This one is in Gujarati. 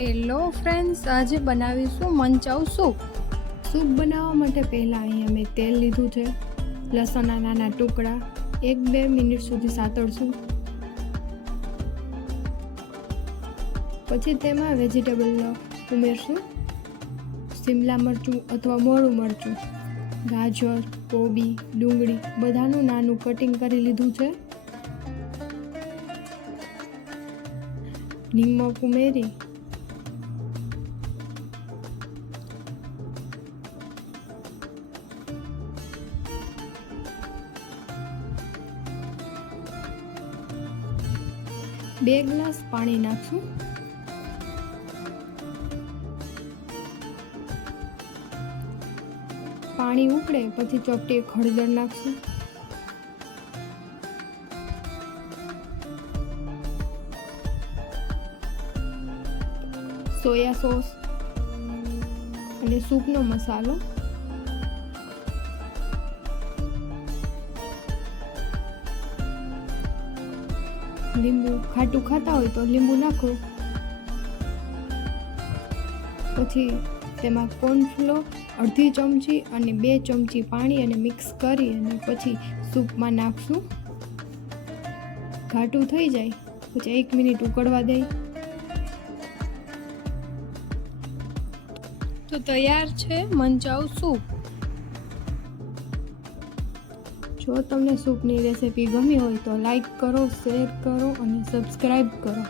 હેલો ફ્રેન્ડ્સ, આજે બનાવીશું મંચાઉ સૂપ. સૂપ બનાવવા માટે પહેલાં અહીંયા મેં તેલ લીધું છે, લસણના નાના ટુકડા 1-2 મિનિટ સુધી સાતળશું. પછી તેમાં વેજીટેબલ ઉમેરશું. શિમલા મરચું અથવા મોળું મરચું, ગાજર, કોબી, ડુંગળી બધાનું નાનું કટિંગ કરી લીધું છે. નિમક ઉમેરી બે ગ્લાસ પાણી નાખશું. પાણી ઉકળે પછી ચોપટી હળદર નાખશું. સોયા સોસ અને સૂપનો મસાલો. લીંબુ ખાટું ખાતા હોય તો લીંબુ નાખો. પછી તેમાં કોર્નફ્લોર અડધી ચમચી અને 2 ચમચી પાણી અને મિક્સ કરી અને પછી સૂપમાં નાખશું. ઘાટું થઈ જાય પછી 1 મિનિટ ઉકળવા દઈ. તો તૈયાર છે મંચાઉ સૂપ. જો તમને સૂપની રેસિપી ગમી હોય તો લાઈક કરો, શેર કરો અને સબસ્ક્રાઈબ કરો.